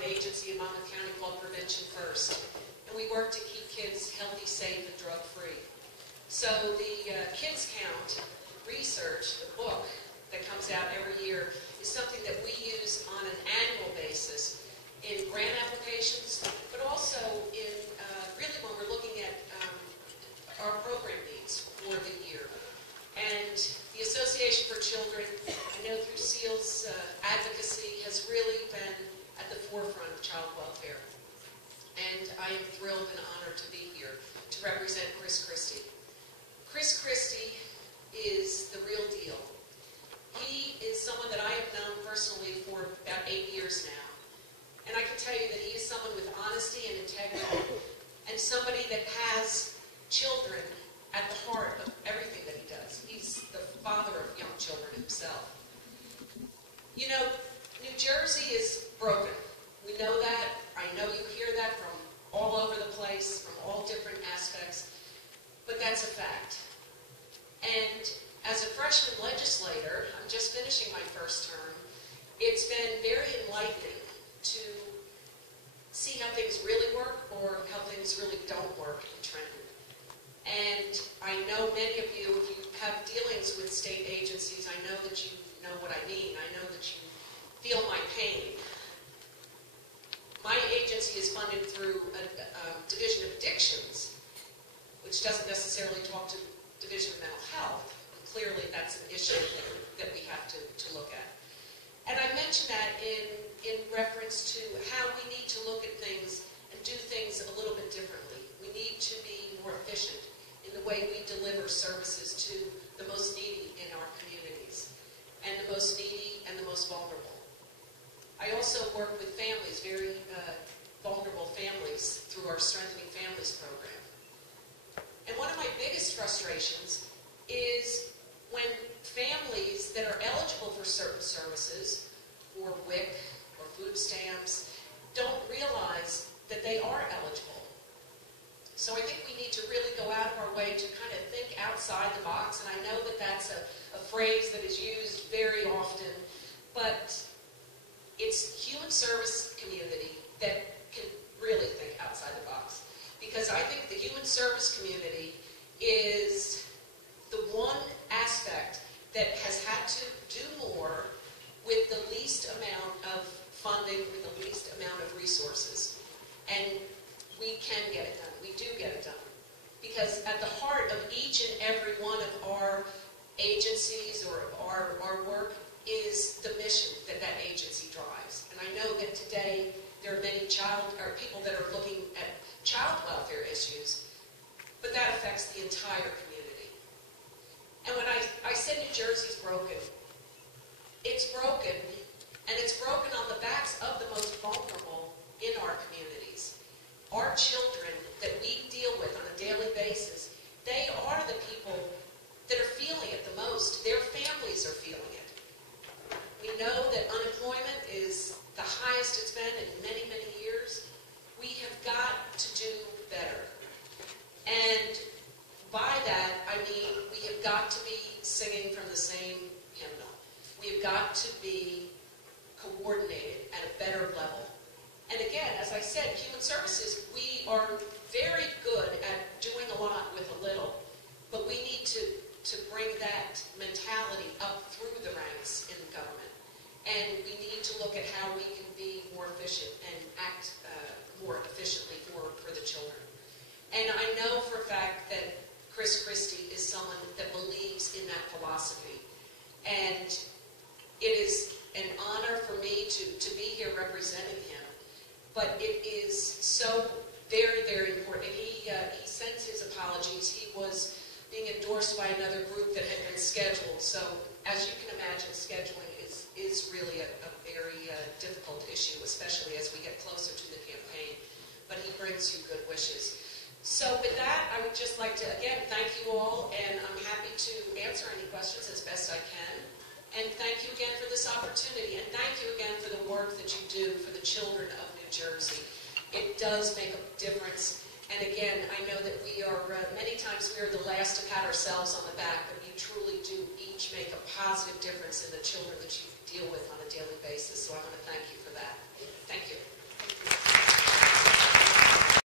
nonprofit agency in Monmouth County called Prevention First. And we work to keep kids healthy, safe, and drug-free. So the Kids Count research, the book that comes out every year, is something that we use on an annual basis in grant applications, but also in really when we're looking at our program needs for the year. And the Association for Children, I know through SEAL's advocacy, has really been at the forefront of child welfare. And I am thrilled and honored to be here to represent Chris Christie. Chris Christie is the real deal. He is someone that I have known personally for about 8 years now. And I can tell you that he is someone with honesty and integrity, and somebody that has children at the heart of everything that he does. He's the father of young children himself. You know, New Jersey is broken. We know that. I know you hear that from all over the place, from all different aspects, but that's a fact. And as a freshman legislator, I'm just finishing my first term, it's been very enlightening to see how things really work or how things really don't work in Trenton. And I know many of you, if you have dealings with state agencies, I know that you know what I mean. I know that you feel my pain. My agency is funded through a Division of Addictions, which doesn't necessarily talk to Division of Mental Health. Clearly, that's an issue that we have to look at. And I mention that in reference to how we need to look at things and do things a little bit differently. We need to be more efficient in the way we deliver services to the most needy in our communities, and the most needy and the most vulnerable. I also work with families, very vulnerable families, through our Strengthening Families program. And one of my biggest frustrations is when families that are eligible for certain services, or WIC, or food stamps, don't realize that they are eligible. So I think we need to really go out of our way to kind of think outside the box, and I know that that's a phrase that is used very often, but it's human service community that can really think outside the box. Because I think the human service community is the one aspect that has had to do more with the least amount of funding, with the least amount of resources. And we can get it done. We do get it done. Because at the heart of each and every one of our agencies or our work is the mission that that agency drives. And I know that today there are many people that are looking at child welfare issues, but that affects the entire community. And when I said New Jersey's broken, it's broken, and it's broken on the backs of the most vulnerable in our communities. Our children that we deal with on a daily basis, they are the people that are feeling it the most. Their families are feeling it. We know that unemployment is the highest it's been in many, many years. We have got to do better. And by that, I mean we have got to be singing from the same hymnal. We have got to be coordinated at a better level. And again, as I said, human services, we are very good at doing a lot with a little, but we need to bring that mentality up through the ranks in government. And we need to look at how we can be more efficient and act more efficiently for the children. And I know for a fact that Chris Christie is someone that believes in that philosophy. And it is an honor for me to be here representing him. But it is so very, very important. And he sends his apologies. He was being endorsed by another group that had been scheduled. So as you can imagine, scheduling is really a very difficult issue, especially as we get closer to the campaign. But he brings you good wishes. So with that, I would just like to, again, thank you all, and I'm happy to answer any questions as best I can. And thank you again for this opportunity, and thank you again for the work that you do for the children of New Jersey. It does make a difference. And again, I know that we are, many times we are the last to pat ourselves on the back, but you truly do each make a positive difference in the children that you deal with on a daily basis.